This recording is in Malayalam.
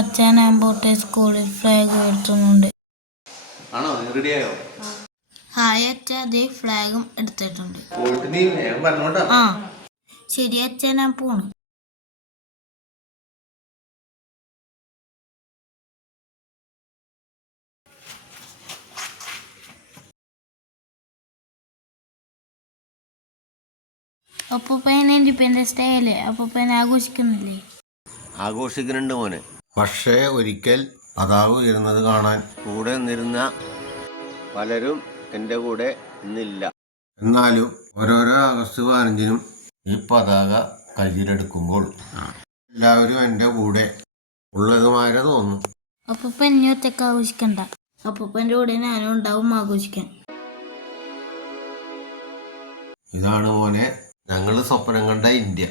അച്ഛൻ പോട്ടെ സ്കൂളിൽ ഫ്ലാഗ് ഉയർത്തുന്നുണ്ട്. ആണോ? റെഡിയായോ? ഹായ് അച്ഛ, അതേ ഫ്ലാഗും എടുത്തിട്ടുണ്ട്. ആ ശരി അച്ഛ, ഞാൻ പോണു. അപ്പൂപ്പൻ ഇൻഡിപെൻഡൻസ് ഡേ അല്ലേ? അപ്പൂപ്പൻ ആഘോഷിക്കുന്നില്ലേ? ആഘോഷിക്കുന്നുണ്ട് മോനെ. പക്ഷേ ഒരിക്കൽ പതാക ഉയരുന്നത് കാണാൻ കൂടെ നിന്നിരുന്ന പലരും എൻ്റെ കൂടെ ഇന്നില്ല. എന്നാലും ഓരോരോ ആഗസ്റ്റ് 15-നും ഈ പതാക കയ്യിലെടുക്കുമ്പോൾ എല്ലാവരും എൻ്റെ കൂടെ ഉള്ളതുമാരെ തോന്നും. അപ്പൂപ്പൻ ഇനി ഒറ്റക്ക് ആഘോഷിക്കണ്ട. അപ്പൂപ്പൻ്റെ കൂടെ ഞാനും ഉണ്ടാവും ആഘോഷിക്കാൻ. ഇതാണ് മോനെ ഞങ്ങൾ സ്വപ്നം കണ്ട ഇന്ത്യ.